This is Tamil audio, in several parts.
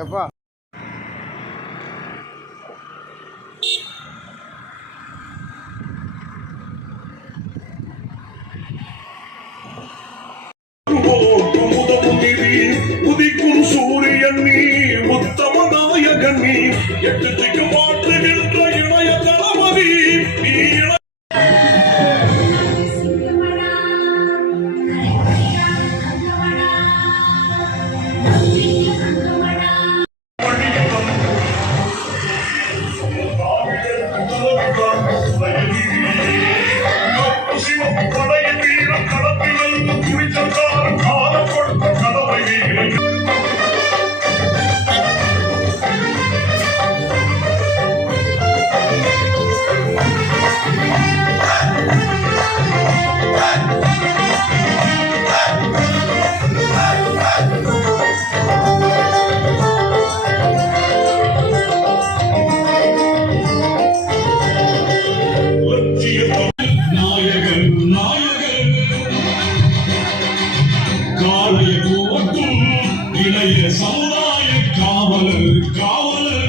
எப்பா உதிக்கும் சூரியன் நீ உத்தம நாயகன் நீ எட்டுக்கு மாற்றுகின்ற இளைய தளபதி நீ சமுதாய காவலர் காவலர்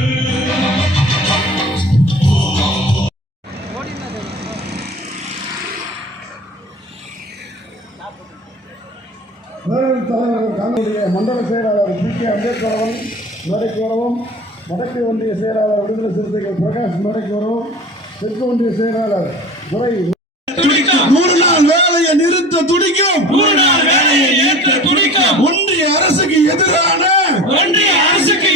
மண்டல செயலாளர் பி.கே. அம்பேத்கர் அவர்கள் மேடைக்கு வரவும், வடக்கு ஒன்றிய செயலாளர் விடுதலை சிறுத்தைகள் பிரகாஷ் மேடைக்கு வரவும், தெற்கு ஒன்றிய செயலாளர் துரை 100 நாள் வேலையை நிறுத்த துடிக்கும், 100 நாள் வேலையை ஏற்ற துடிக்கும் ஒன்றிய அரசுக்கு எதிரான ஒன்றிய அரசுக்கு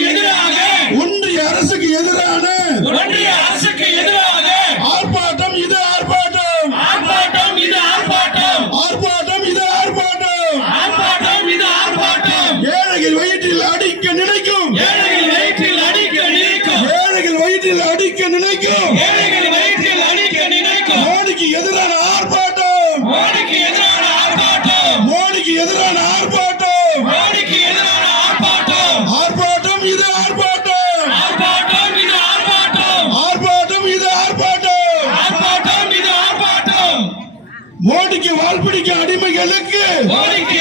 எதிராக ஆர்ப்பாட்டம் இது ஆர்ப்பாட்டம், ஆர்ப்பாட்டம் இது ஆர்ப்பாட்டம், ஆர்ப்பாட்டம் இது ஆர்ப்பாட்டம், ஆர்ப்பாட்டம் இது ஆர்ப்பாட்டம். ஏழைகள் வயிற்றில் அடிக்க நினைக்கும், ஏழைகள் வயிற்றில் அடிக்க நினைக்கும், ஏழைகள் வயிற்றில் அடிக்க நினைக்கும், ஏழைகள் வயிற்றில் அடிக்க நினைக்கும். மோடிக்கு எதிரான ஆர்ப்பாட்டம், மோடிக்கு எதிரான ஆர்ப்பாட்டம், மோடிக்கு எதிரான ஆர்ப்பாட்டம், மோடிக்கு எதிரான ஆர்ப்பாட்டம், ஆர்ப்பாட்டம் இது ஆர்ப்பாட்டம், ஆர்ப்பாட்டம் இது ஆர்ப்பாட்டம், ஆர்ப்பாட்டம் இது ஆர்ப்பாட்டம். ஆர்ப்பாட்டம் இது ஆர்ப்பாட்டம். மோடிக்கு வால்பிடிக்க அடிமைகளுக்கு, மோடிக்கு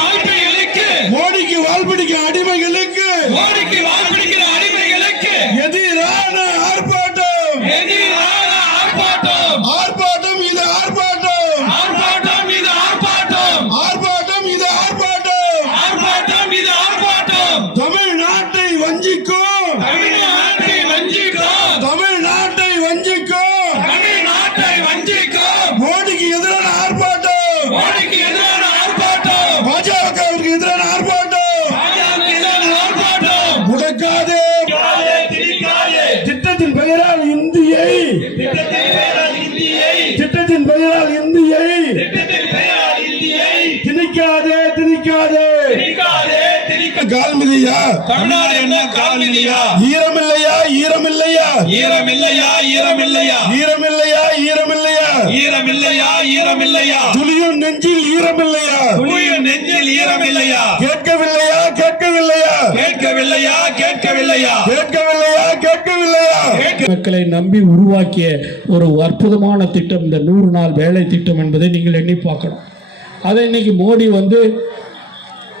வாழ்க்கைகளுக்கு, மோடிக்கு வால்பிடிக்க அடிமைகளுக்கு மோடிக்கு வாழ்பிடிக்கிற அடிமைகளுக்கு எதிரான ஆர்ப்பாட்டம், எதிரான ஆர்ப்பாட்டம், ஆர்ப்பாட்டம் இது ஆர்ப்பாட்டம், ஆர்ப்பாட்டம் இது ஆர்ப்பாட்டம், ஆர்ப்பாட்டம் இது ஆர்ப்பாட்டம். ஆர்ப்பாட்டம் இது ஆர்ப்பாட்டம். தமிழ்நாட்டை வஞ்சிக்கும், தமிழ்நாட்டை வஞ்சிக்கும், தமிழ்நாட்டை வஞ்சிக்கும் தமிழ்நாட்டை வஞ்சிக்கும். மோடிக்கு எதிரான ஆர்ப்பாட்டம், மோடிக்கு எதிரான ஆர்ப்பாட்டம், பாஜகவிற்கு எதிரான ஆர்ப்பாட்டம். பாஜகவுக்கு எதிரான ஆர்ப்பாட்டம். முடக்காதே, திணிக்காதே, திட்டத்தின் பெயரால் இந்தியை, திட்டத்தின் பெயரால் இந்தியை, திட்டத்தின் பெயரால் இந்தியை திட்டத்தின் பெயரால் இந்தியை திணிக்காதே, திணிக்காதே. திணிக்காதே, திணிக்காதே. கால்மிதியா தமிழ்நாடு என்ன காலனியா? ஈரமில்லையா, ஈரமில்லையா, ஈரமில்லையா, ஈரமில்லையா, ஈரமில்லையா, ஈரமில்லையா, ஈரமில்லையா, ஈரமில்லையா, துளியும் நெஞ்சில் ஈரமில்லையா, துளியும் நெஞ்சில் ஈரமில்லையா, கேட்கவில்லையா, கேட்கவில்லையா, கேட்கவில்லையா, கேட்கவில்லையா, கேட்கவில்லையா, கேட்கவில்லையா. மக்களை நம்பி உருவாக்கிய ஒரு அற்புதமான திட்டம் இந்த 100 நாள் வேலை திட்டம் என்பதை நீங்கள் எண்ணி பார்க்கணும். அதை இன்னைக்கு மோடி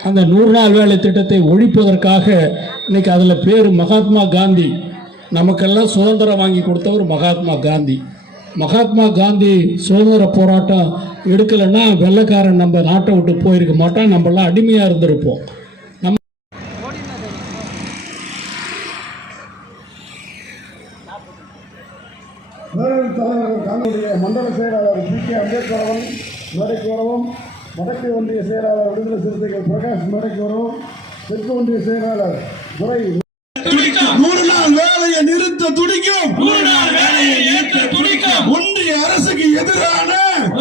அந்த 100 நாள் வேலை திட்டத்தை ஒழிப்பதற்காக இன்னைக்கு அதில் பேர் மகாத்மா காந்தி, நமக்கெல்லாம் சுதந்திரம் வாங்கி கொடுத்தவர் மகாத்மா காந்தி. மகாத்மா காந்தி சுதந்திர போராட்டம் எடுக்கலைன்னா வெள்ளைக்காரன் நம்ம நாட்டை விட்டு போயிருக்க மாட்டான், நம்மளாம் அடிமையாக இருந்திருப்போம். மண்டல செயலாளர் பி.கே. அம்பேத்கர் அவர்கள் மேடைக்கு வரவும், வடக்கு ஒன்றிய செயலாளர் விடுதலை சிறுத்தைகள் பிரகாஷ் மேடைக்கு வரவும், தெற்கு ஒன்றிய செயலாளர் துரை 100 நாள் வேலையை நிறுத்த துடிக்கும், 100 நாள் வேலையை ஏற்ற துடிக்கும் ஒன்றிய அரசுக்கு எதிரான,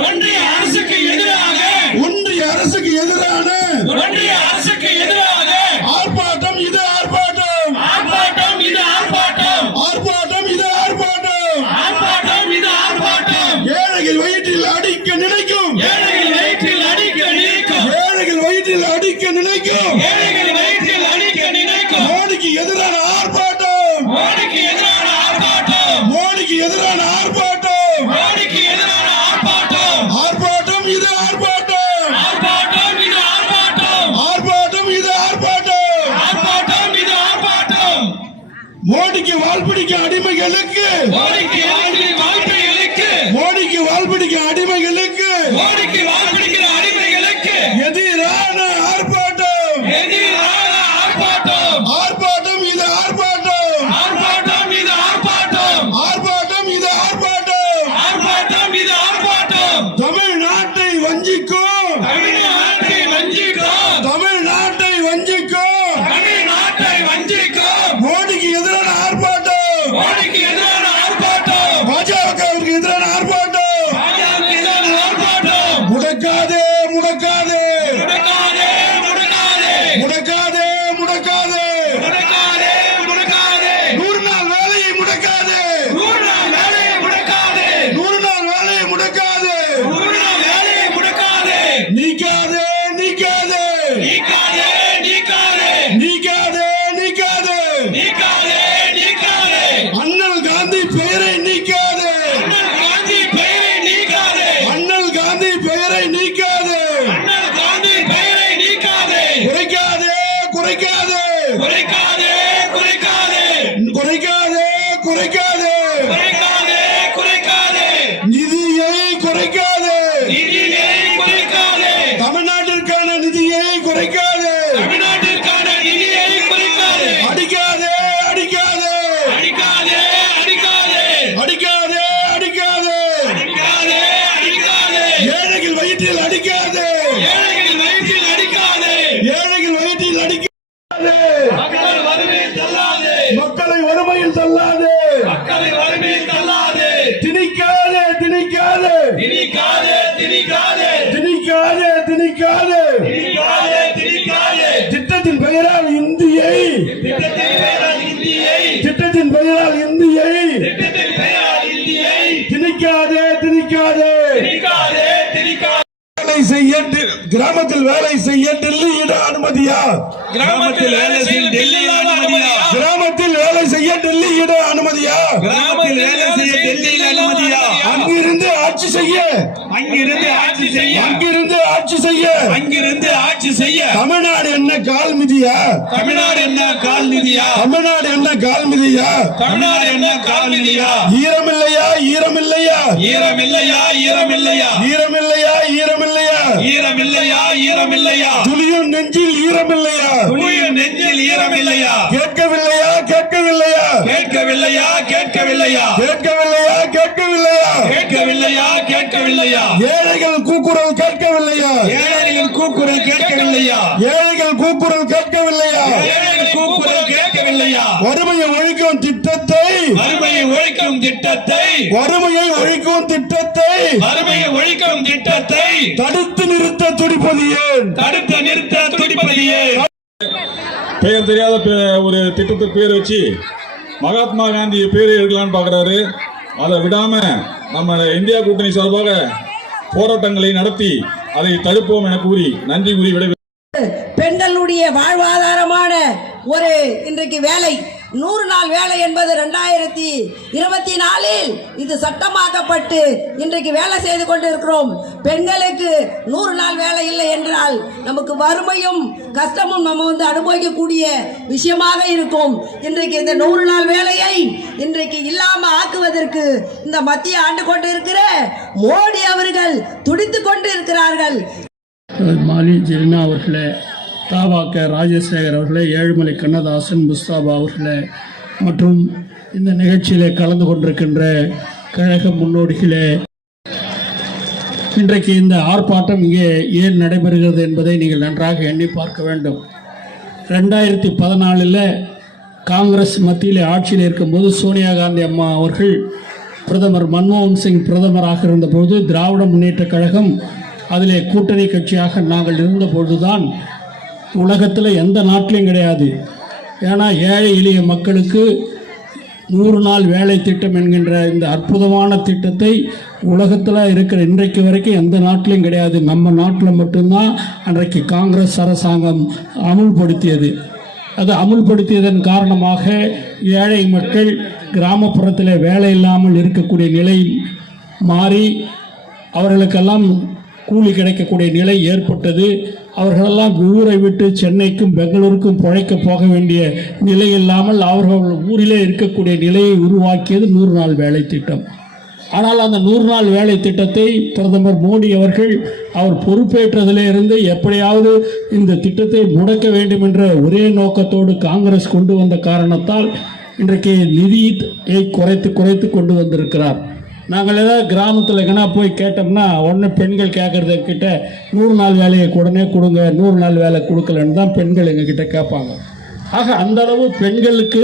ஒன்றிய அரசுக்கு எதிராக, ஒன்றிய அரசுக்கு எதிரான ஒன்றிய அரசுக்கு எதிராக ஆர்ப்பாட்டம் இது ஆர்ப்பாட்டம், ஆர்ப்பாட்டம் இது ஆர்ப்பாட்டம், ஆர்ப்பாட்டம் இது ஆர்ப்பாட்டம். ஆர்ப்பாட்டம் இது ஆர்ப்பாட்டம். ஏழைகள் வயிற்றில் அடிக்க நினைக்கும், ஏழைகள் வயிற்றில் அடிக்க நினைக்கும், ஏழைகள் வயிற்றில் அடிக்க நினைக்கும், ஏழைகள் வயிற்றில் அடிக்க நினைக்கும். மோடிக்கு மோடிக்கு எதிரான ஆர்ப்பாட்டம், மோடிக்கு எதிரான ஆர்ப்பாட்டம், மோடிக்கு எதிரான ஆர்ப்பாட்டம், மோடிக்கு எதிரான ஆர்ப்பாட்டம், ஆர்ப்பாட்டம் இது ஆர்ப்பாட்டம், ஆர்ப்பாட்டம் இது ஆர்ப்பாட்டம், ஆர்ப்பாட்டம் இது ஆர்ப்பாட்டம். ஆர்ப்பாட்டம் இது ஆர்ப்பாட்டம். மோடிக்கு வால்பிடிக்க அடிமைகளுக்கு, மோடிக்கு வாழ்க்கைகளுக்கு, மோடிக்கு வால்பிடிக்க அடிமைகளுக்கு மோடிக்கு வாழ்க்கைக்கிற அடிமைகளுக்கு எதிரான ஆர்ப்பாட்டம், எதிரான ஆர்ப்பாட்டம், ஆர்ப்பாட்டம் இது ஆர்ப்பாட்டம், ஆர்ப்பாட்டம் இது ஆர்ப்பாட்டம், ஆர்ப்பாட்டம் இது ஆர்ப்பாட்டம். ஆர்ப்பாட்டம் இது ஆர்ப்பாட்டம். தமிழ்நாட்டை வஞ்சிக்கும், தமிழ்நாட்டை வஞ்சிக்கும், தமிழ்நாட்டை வஞ்சிக்கும் தமிழ்நாட்டை வஞ்சிக்கும் மோடிக்கு எதிரான ஆர்ப்பாட்டம், மோடிக்கு எதிரான ஆர்ப்பாட்டம், பாஜகவிற்கு எதிரான ஆர்ப்பாட்டம். பாஜகவுக்கு எதிரான ஆர்ப்பாட்டம். முடக்காதே முடக்காதே முடக்காதே, முடக்காதே, முடக்காதே முடக்காதே, முடக்காதே, முடக்காதே. 100 நாள் வேலையை முடக்காதே, 100 நாள் வேலையை முடக்காதே, 100 நாள் வேலையை முடக்காதே, 100 நாள் வேலையை முடக்காதே. நீக்காதே நீக்காதே, நீக்காதே, நீக்காதே, நீக்காதே நீக்காதே, நீக்காதே, நீக்காதே. அண்ணல் காந்தி பெயரை நீக்காதே, அண்ணல் காந்தி பெயரை நீக்காதே, அண்ணல் காந்தி பெயரை நீக்காதே, அண்ணல் காந்தி பெயரை நீக்காதே. குறைக்காதே குறைக்காதே, குறைக்காதே, குறைக்காதே, குறைக்காதே குறைக்காதே, குறைக்காதே, குறைக்காதே. நிதியை குறைக்காதே, நிதியை குறைக்காதே, தமிழ்நாட்டிற்கான நிதியை குறைக்காதே, தமிழ்நாட்டிற்கான நிதியை குறைக்காதே. அடிக்காதே அடிக்காதே, அடிக்காதே, அடிக்காதே, அடிக்காதே அடிக்காதே, அடிக்காதே, அடிக்காதே. ஏழைகள் வயிற்றில் அடிக்காதே, ஏழைகள் வயிற்றில் அடிக்காதே. ஏழைகள் வயிற்றில் அடிக்காதே, மக்கள் வறுமையில் தள்ளாதே, மக்களை வறுமையில் தள்ளாதே, மக்களை வறுமையில் தள்ளாதே. திணிக்காதே திணிக்காதே, திணிக்காதே, திணிக்காதே, திணிக்காதே திணிக்காதே, திணிக்காதே, திணிக்காதே. திட்டத்தின் பெயரால் இந்தியை, திட்டத்தின் பெயரால் இந்தியை, திட்டத்தின் பெயரால் இந்தியை திட்டத்தின் பெயரால் இந்தியை திணிக்காதே திணிக்காதே. திணிக்காதே, திணிக்காதே. வேலை செய்ய கிராமத்தில் வேலை செய்ய டெல்லியிட அனுமதியா, கிராமத்தில் வேலை செய்ய டெல்லியில் அனுமதியா, கிராமத்தில் வேலை செய்ய டெல்லியிட அனுமதியா, கிராமத்தில் வேலை செய்ய டெல்லியில் அனுமதியா, அங்கிருந்து ஆட்சி செய்ய, அங்கிருந்து ஆட்சி செய்ய, அங்கிருந்து ஆட்சி செய்ய அங்கிருந்து ஆட்சி செய்ய. தமிழ்நாடு என்ன கால் மிதியா, தமிழ்நாடு என்ன கால் நிதியா, தமிழ்நாடு என்ன கால் மிதியா, தமிழ்நாடு என்ன கால் நிதியா. ஈரமில்லையா ஈரமில்லையா, ஈரம் இல்லையா, ஈரம் இல்லையா, ஈரமில்லையா ஈரமில்லையா, ஈரம் இல்லையா, ஈரம் இல்லையா, துளியும் நெஞ்சில் ஈரமில்லையா, துளியும் நெஞ்சில் ஈரம் இல்லையா, கேட்கவில்லையா கேட்கவில்லையா, கேட்கவில்லையா, கேட்கவில்லையா, கேட்கவில்லையா கேட்கவில்லையா, கேட்கவில்லையா, கேட்கவில்லையா, ஏழைகள் கூக்குரல் கேட்கவில்லையா, ஏழைகளின் கூக்குரல் கேட்கவில்லையா, ஏழைகள் கூக்குரல் கேட்கவில்லையா, ஏழைகள் கூக்குரல் கேட்கவில்லையா. வறுமையை ஒழிக்கும் திட்டத்தை, வறுமையை ஒழிக்கும் திட்டத்தை, வறுமையை ஒழிக்கும் திட்டத்தை வறுமையை ஒழிக்கும் திட்டத்தை தடுத்து நிறுத்த துடிப்பது ஏன், தடுத்து நிறுத்த துடிப்பது ஏன்? பெயர் தெரியாத ஒரு திட்டத்துக்கு பேர் வச்சு மகாத்மா காந்தி பேர் எடுக்கலான்னு பார்க்குறாரு. அதை விடாம நம்ம இந்தியா கூட்டணி சார்பாக போராட்டங்களை நடத்தி அதை தடுப்போம் என கூறி நன்றி கூறி விடை பெண்களுடைய வாழ்வாதாரமான ஒரு இன்றைக்கு வேலை 100 நாள் வேலை என்பது 2024 இது சட்டமாக்கப்பட்டு இன்றைக்கு வேலை செய்து கொண்டிருக்கிறோம். பெண்களுக்கு 100 நாள் வேலை இல்லை என்றால் நமக்கு வறுமையும் கஷ்டமும் நம்ம அனுபவிக்கக்கூடிய விஷயமாக இருக்கும். இன்றைக்கு இந்த 100 நாள் வேலையை இன்றைக்கு இல்லாம ஆக்குவதற்கு இந்த மத்திய ஆண்டு கொண்டு இருக்கிற மோடி அவர்கள் துடித்து கொண்டு இருக்கிறார்கள். மாலி ஜெரினா அவர்களே, தாவாக்க ராஜசேகர் அவர்களே, ஏழுமலை கண்ணதாசன், முஸ்தாபா அவர்களே மற்றும் இந்த நிகழ்ச்சியிலே கலந்து கொண்டிருக்கின்ற கழக முன்னோடிகளே, இன்றைக்கு இந்த ஆர்ப்பாட்டம் இங்கே ஏன் நடைபெறுகிறது என்பதை நீங்கள் நன்றாக எண்ணி பார்க்க வேண்டும். 2014 காங்கிரஸ் மத்தியில் ஆட்சியில் இருக்கும்போது சோனியா காந்தி அம்மா அவர்கள் பிரதமர் மன்மோகன் சிங் பிரதமராக இருந்தபோது திராவிட முன்னேற்ற கழகம் அதிலே கூட்டணி கட்சியாக நாங்கள் இருந்தபொழுதுதான் உலகத்தில் எந்த நாட்டிலையும் கிடையாது. ஏன்னா ஏழை எளிய மக்களுக்கு 100 நாள் வேலை திட்டம் என்கின்ற இந்த அற்புதமான திட்டத்தை உலகத்தில் இருக்கிற இன்றைக்கு வரைக்கும் எந்த நாட்டிலையும் கிடையாது. நம்ம நாட்டில் மட்டும்தான் அன்றைக்கு காங்கிரஸ் அரசாங்கம் அமுல்படுத்தியது. அதை அமுல்படுத்தியதன் காரணமாக ஏழை மக்கள் கிராமப்புறத்தில் வேலை இல்லாமல் இருக்கக்கூடிய நிலை மாறி அவர்களுக்கெல்லாம் கூலி கிடைக்கக்கூடிய நிலை ஏற்பட்டது. அவர்களெல்லாம் ஊரை விட்டு சென்னைக்கும் பெங்களூருக்கும் பிழைக்க போக வேண்டிய நிலை இல்லாமல் அவர்கள் ஊரிலே இருக்கக்கூடிய நிலையை உருவாக்கியது 100 நாள் வேலை திட்டம். ஆனால் அந்த 100 நாள் வேலை திட்டத்தை பிரதமர் மோடி அவர்கள் அவர் பொறுப்பேற்றதிலிருந்து எப்படியாவது இந்த திட்டத்தை முடக்க வேண்டும் என்ற ஒரே நோக்கத்தோடு காங்கிரஸ் கொண்டு வந்த காரணத்தால் இன்றைக்கு நிதியை குறைத்து கொண்டு வந்திருக்கிறார். நாங்கள் ஏதாவது கிராமத்தில் எங்கன்னா போய் கேட்டோம்னா உடனே பெண்கள் கேட்குறது கிட்ட 100 நாள் வேலையை உடனே கொடுங்க, 100 நாள் வேலை கொடுக்கலன்னு தான் பெண்கள் எங்ககிட்ட கேட்பாங்க. ஆக அந்த அளவு பெண்களுக்கு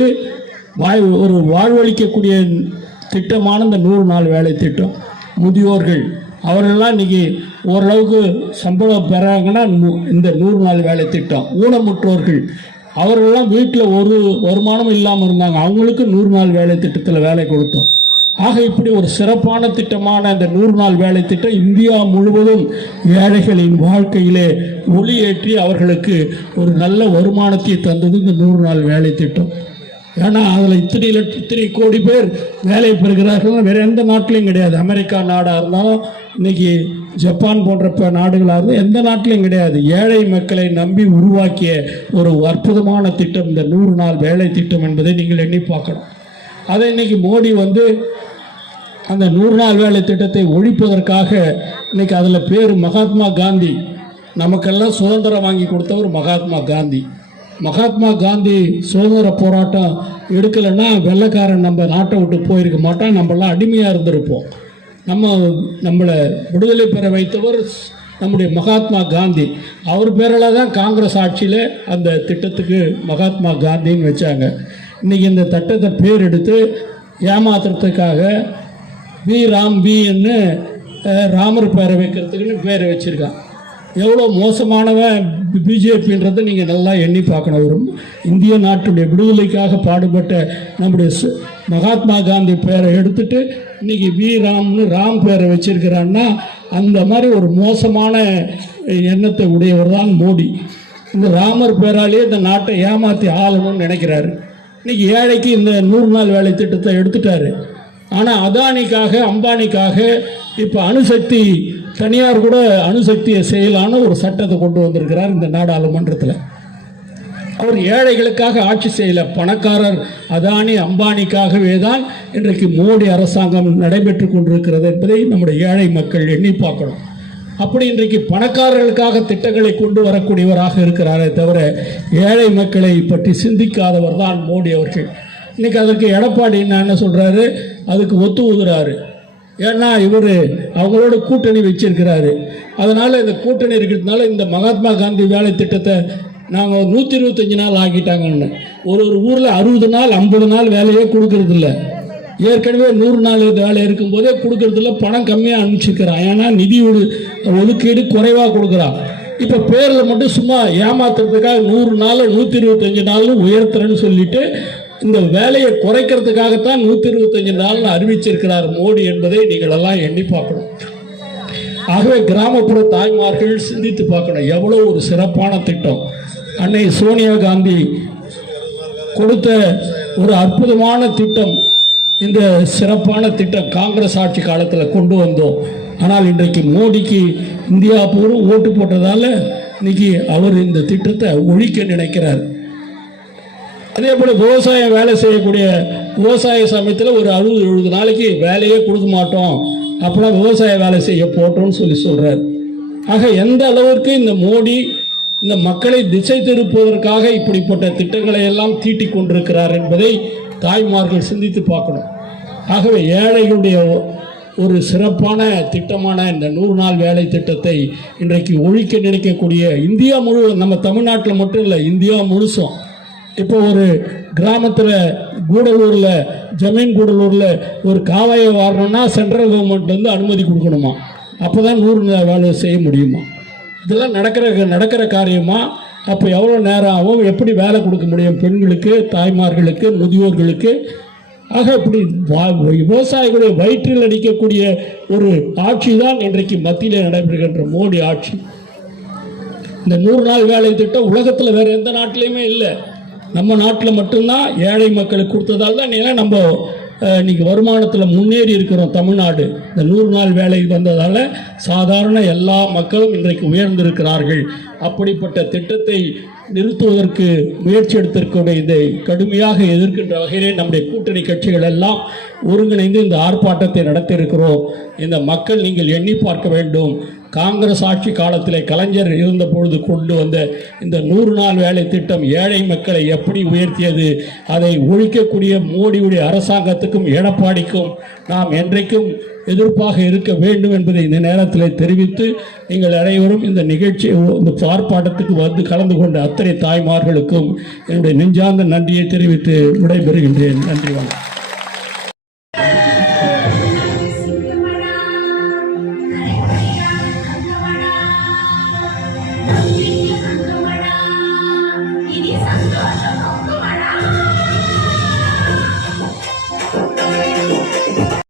ஒரு வாழ்வளிக்கக்கூடிய திட்டமான இந்த 100 நாள் வேலை திட்டம். முதியோர்கள் அவர்களெல்லாம் இன்றைக்கி ஓரளவுக்கு சம்பளம் பெறாங்கன்னா இந்த 100 நாள் வேலை திட்டம். ஊனமுற்றோர்கள் அவர்களெல்லாம் வீட்டில் ஒரு வருமானம் இல்லாமல் இருந்தாங்க, அவங்களுக்கு 100 நாள் வேலை திட்டத்தில் வேலை கொடுத்தோம். ஆக இப்படி ஒரு சிறப்பான திட்டமான இந்த 100 நாள் வேலை திட்டம் இந்தியா முழுவதும் ஏழைகளின் வாழ்க்கையிலே ஒளியேற்றி அவர்களுக்கு ஒரு நல்ல வருமானத்தை தந்தது இந்த 100 நாள் வேலை திட்டம். ஏன்னா அதில் இத்தனை கோடி பேர் வேலை பெறுகிறார்கள். வேறு எந்த நாட்டிலையும் கிடையாது. அமெரிக்கா நாடாக இருந்தாலும் இன்றைக்கி ஜப்பான் போன்ற நாடுகளாக இருந்தால் எந்த நாட்டிலையும் கிடையாது. ஏழை மக்களை நம்பி உருவாக்கிய ஒரு அற்புதமான திட்டம் இந்த 100 நாள் வேலை திட்டம் என்பதை நீங்கள் எண்ணி பார்க்கணும். அதை இன்றைக்கி மோடி அந்த 100 நாள் வேலை திட்டத்தை ஒழிப்பதற்காக இன்றைக்கி அதில் பேர் மகாத்மா காந்தி. நமக்கெல்லாம் சுதந்திரம் வாங்கி கொடுத்தவர் மகாத்மா காந்தி சுதந்திர போராட்டம் எடுக்கலைன்னா வெள்ளைக்காரன் நம்ம நாட்டை விட்டு போயிருக்க மாட்டோம், நம்மளாம் அடிமையாக இருந்திருப்போம். நம்மளை விடுதலை பெற வைத்தவர் நம்முடைய மகாத்மா காந்தி. அவர் பேரில் தான் காங்கிரஸ் ஆட்சியில் அந்த திட்டத்துக்கு மகாத்மா காந்தின்னு வச்சாங்க. இன்றைக்கி இந்த திட்டத்தை பேர் எடுத்து ஏமாத்துறதுக்காக VRAMன்னு ராமர் பேரை வைக்கிறதுக்குன்னு பேரை வச்சுருக்கான். எவ்வளோ மோசமானவன் பிஜேபின்றதை நீங்கள் நல்லா எண்ணி பார்க்கணும். ஒரு இந்திய நாட்டுடைய விடுதலைக்காக பாடுபட்ட நம்முடைய மகாத்மா காந்தி பேரை எடுத்துட்டு இன்றைக்கி VRAMன்னு ராம் பேரை வச்சிருக்கிறான்னா அந்த மாதிரி ஒரு மோசமான எண்ணத்தை உடையவர் தான் மோடி. இந்த ராமர் பேராலேயே இந்த நாட்டை ஏமாற்றி ஆளணும்னு நினைக்கிறாரு. இன்றைக்கி ஏழைக்கு இந்த 100 நாள் வேலை திட்டத்தை எடுத்துட்டாரு. ஆனால் அதானிக்காக அம்பானிக்காக இப்போ அணுசக்தி தனியார் கூட அணுசக்தியை செய்யலான்னு ஒரு சட்டத்தை கொண்டு வந்திருக்கிறார் இந்த நாடாளுமன்றத்தில். அவர் ஏழைகளுக்காக ஆட்சி செய்யலை, பணக்காரர் அதானி அம்பானிக்காகவே தான் இன்றைக்கு மோடி அரசாங்கம் நடைபெற்று கொண்டிருக்கிறது என்பதை நம்முடைய ஏழை மக்கள் எண்ணி பார்க்கணும். அப்படி இன்றைக்கு பணக்காரர்களுக்காக திட்டங்களை கொண்டு வரக்கூடியவராக இருக்கிறாரே தவிர ஏழை மக்களை பற்றி சிந்திக்காதவர் தான் மோடி அவர்கள். இன்றைக்கி அதற்கு எடப்பாடி என்ன சொல்கிறாரு, அதுக்கு ஒத்து ஊதுறாரு. ஏன்னா இவர் அவங்களோட கூட்டணி வச்சிருக்கிறாரு. அதனால் இந்த கூட்டணி இருக்கிறதுனால இந்த மகாத்மா காந்தி வேலை திட்டத்தை நாங்கள் 125 நாள் ஆக்கிட்டாங்கன்னு. ஒரு ஊரில் 60 நாள் 50 நாள் வேலையே கொடுக்கறதில்ல. ஏற்கனவே 100 நாள் வேலை இருக்கும்போதே கொடுக்கறதில்ல, பணம் கம்மியாக அனுப்பிச்சிருக்கிறான். ஏன்னா நிதி ஒதுக்கீடு குறைவாக கொடுக்குறான். இப்போ பேரில் மட்டும் சும்மா ஏமாத்துறதுக்காக 100 நாள் 125 நாள் உயர்த்துறேன்னு சொல்லிட்டு இந்த வேலையை குறைக்கிறதுக்காகத்தான் 125 நாள் அறிவிச்சிருக்கிறார் மோடி என்பதை நீங்கள் எல்லாம் எண்ணி பார்க்கணும். ஆகவே கிராமப்புற தாய்மார்கள் சிந்தித்து பார்க்கணும், எவ்வளோ ஒரு சிறப்பான திட்டம். அன்னை சோனியா காந்தி கொடுத்த ஒரு அற்புதமான திட்டம். இந்த சிறப்பான திட்டம் காங்கிரஸ் ஆட்சி காலத்தில் கொண்டு வந்தோம். ஆனால் இன்றைக்கு மோடிக்கு இந்தியா பூரா ஓட்டு போட்டதால் இன்னைக்கு அவர் இந்த திட்டத்தை ஒழிக்க நினைக்கிறார். அதே போல் விவசாயம் வேலை செய்யக்கூடிய விவசாய சமயத்தில் ஒரு 60-70 நாளைக்கு வேலையே கொடுக்க மாட்டோம், அப்போலாம் விவசாய வேலை செய்ய போட்டோம்னு சொல்கிறார். ஆக எந்த அளவிற்கு இந்த மோடி இந்த மக்களை திசை திருப்புவதற்காக இப்படிப்பட்ட திட்டங்களை எல்லாம் தீட்டிக் கொண்டிருக்கிறார் என்பதை தாய்மார்கள் சிந்தித்து பார்க்கணும். ஆகவே ஏழைகளுடைய ஒரு சிறப்பான திட்டமான இந்த 100 நாள் வேலை திட்டத்தை இன்றைக்கு ஒழிக்க நினைக்கக்கூடிய இந்தியா முழுவதும், நம்ம தமிழ்நாட்டில் மட்டும் இல்லை, இந்தியா முழுசும். இப்போ ஒரு கிராமத்தில் கூடலூரில் ஜமீன் கூடலூரில் ஒரு காவாயை வாரணும்னா சென்ட்ரல் கவர்மெண்ட் அனுமதி கொடுக்கணுமா, அப்போ தான் 100 நாள் வேலை செய்ய முடியுமா? இதெல்லாம் நடக்கிற காரியமா? அப்போ எவ்வளோ நேரம் ஆகும், எப்படி வேலை கொடுக்க முடியும் பெண்களுக்கு, தாய்மார்களுக்கு, முதியோர்களுக்கு? ஆக இப்படி விவசாயிகளுடைய வயிற்றில் அடிக்கக்கூடிய ஒரு ஆட்சி தான் இன்றைக்கு மத்தியில் நடைபெறுகின்ற மோடி ஆட்சி. இந்த 100 நாள் வேலை திட்டம் உலகத்தில் வேறு எந்த நாட்டிலையுமே இல்லை. நம்ம நாட்டில் மட்டும்தான் ஏழை மக்களுக்கு கொடுத்ததால் தான் நம்ம இன்னைக்கு வருமானத்தில் முன்னேறி இருக்கிறோம். தமிழ்நாடு இந்த 100 நாள் வேலை வந்ததால் சாதாரண எல்லா மக்களும் இன்றைக்கு உயர்ந்திருக்கிறார்கள். அப்படிப்பட்ட திட்டத்தை நிறுத்துவதற்கு முயற்சி எடுத்திருக்கிற இதை கடுமையாக எதிர்க்கின்ற வகையிலே நம்முடைய கூட்டணி கட்சிகள் எல்லாம் ஒருங்கிணைந்து இந்த ஆர்ப்பாட்டத்தை நடத்தியிருக்கிறோம். இந்த மக்கள் நீங்கள் எண்ணி பார்க்க வேண்டும். காங்கிரஸ் ஆட்சி காலத்திலே கலைஞர் இருந்த பொழுது கொண்டு வந்த இந்த 100 நாள் வேலை திட்டம் ஏழை மக்களை எப்படி உயர்த்தியது, அதை ஒழிக்கக்கூடிய மோடியுடைய அரசாங்கத்துக்கும் எடப்பாடிக்கும் நாம் என்றைக்கும் எதிர்ப்பாக இருக்க வேண்டும் என்பதை இந்த நேரத்தில் தெரிவித்து, நீங்கள் அனைவரும் இந்த நிகழ்ச்சி இந்த ஆர்ப்பாட்டத்துக்கு வந்து கலந்து கொண்ட அத்தனை தாய்மார்களுக்கும் என்னுடைய நெஞ்சார்ந்த நன்றியை தெரிவித்து விடைபெறுகின்றேன். நன்றி, வணக்கம்.